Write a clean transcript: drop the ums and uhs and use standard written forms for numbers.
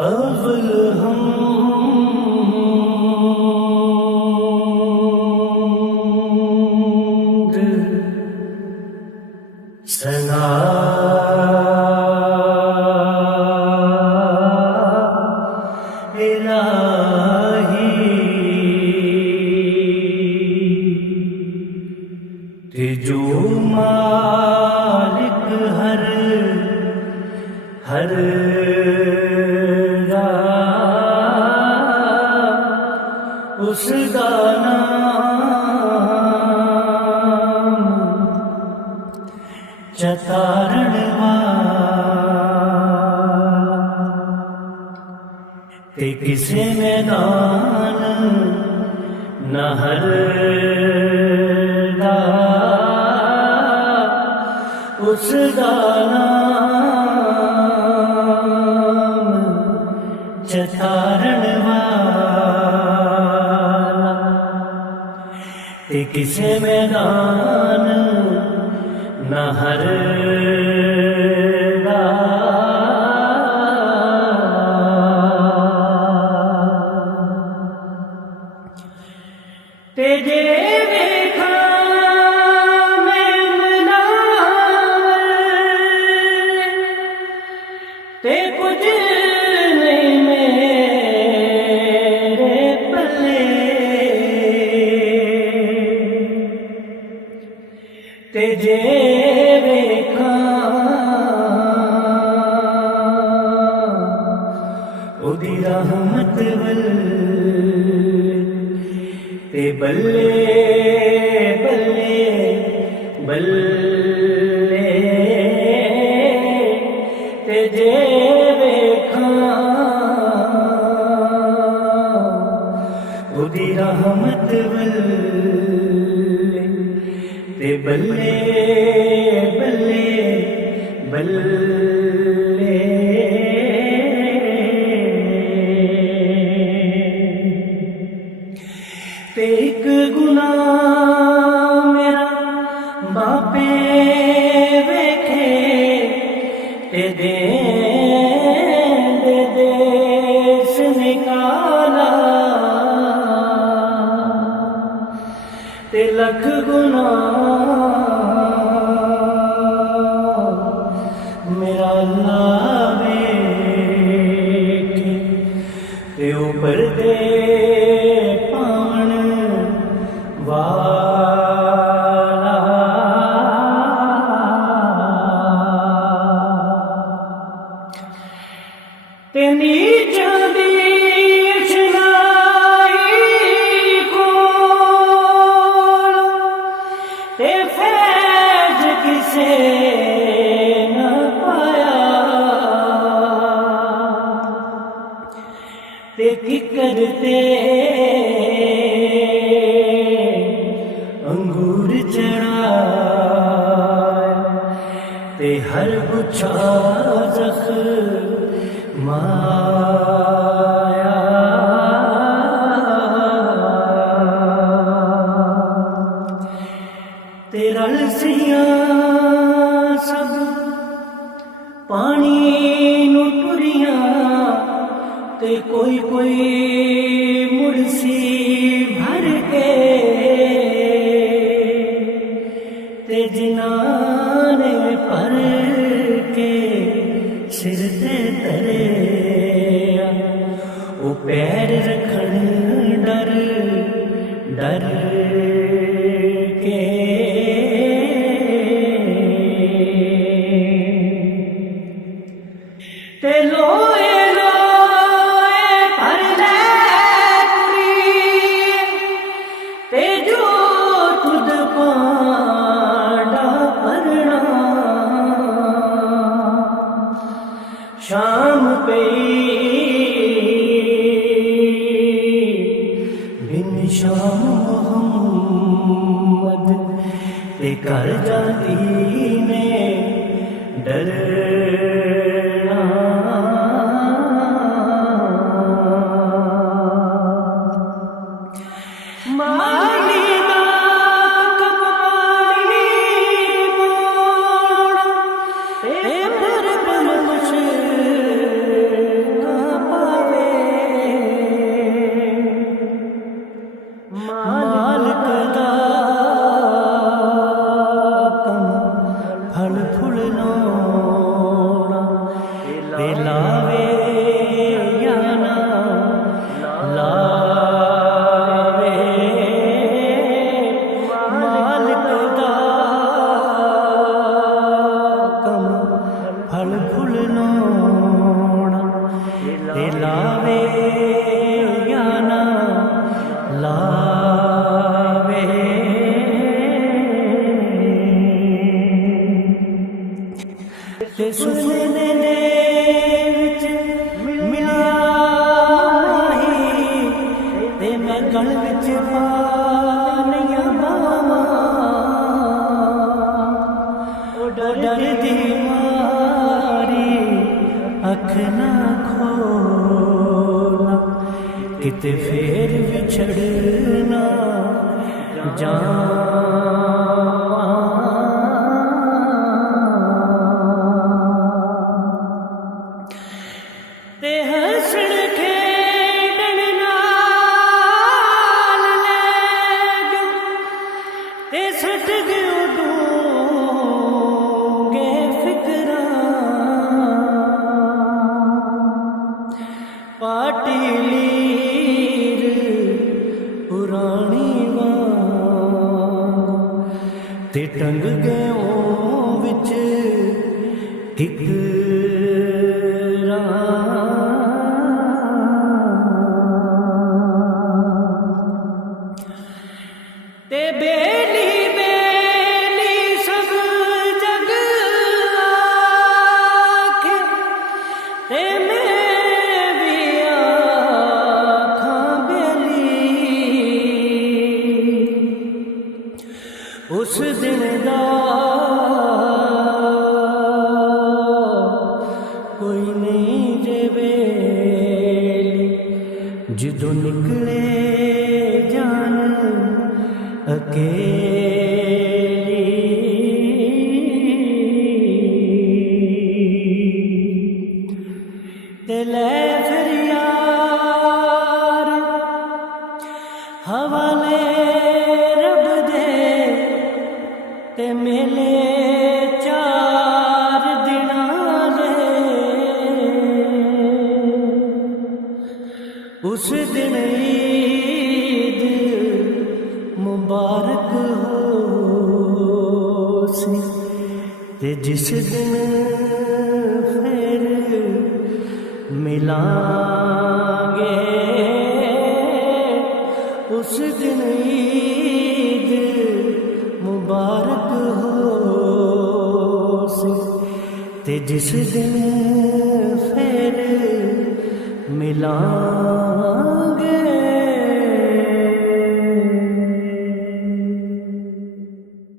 अव्वल हमद सना इलाही ते जो मालिक हर उसका नाम चतारण ते किसे मैदान नहर उसका नाम चतारण ते किसे मैदान नहर ते जे देखा मैं मनावर ते कुछ नहीं मेरे पल्ले ते जे वेखा उदी रहमत वल ते बल्ले बल्ले बल्ले ते जे वेखा उदी रहमत वल ते बल्ले बल्ले बल्ले ते एक गुनाह मेरा बापे वेखे ते दे देश निकाला ते लख गुनाह मेरा नावे ते ऊपर दे पावन वाला ते नीचा दी न पाया ते की करते अंगूर चढ़ाए ते हर गुच्छा जख्माया ते रलसिया सब पानी नू टुरियां ते कोई कोई मुड़सी भर के ते जिनाने पर के सिर ते तरे ओ पैर रखन डर डर के ते लोए लोए भर ले कुड़ी ते जो तुद पांडा परना शाम पे बिन शाम मोहम्मद ते कर जाती ने डर ते लावे या ना लावे। ते सुपने दे विच मिलिया माही, ते मैं गल विच पा लईयां बावां, डर दी मारी अख ना खोला, किते फेर विछड़ना जावां। ते हसण खेडण नाल ले गयो, ते सट गयो डूंगे फिकरां, पाटी लीर पुरानी वांग, ते टंग गयो विच किकरां। ते बेली बेली सब जग आखे, ते मैं भी आखां बेली। उस दिन दा कोई नहीं जे बेली, जदों निकले जान अकेली। ते लै फिर यार हवाले रब दे, ते मेले 4 दिनां दे। उस दिन ईद मुबारक होसी, ते जिस दिन फिर मिलांगे, उस दिन ईद मुबारक होसी, ते जिस दिन फिर मिलांगे।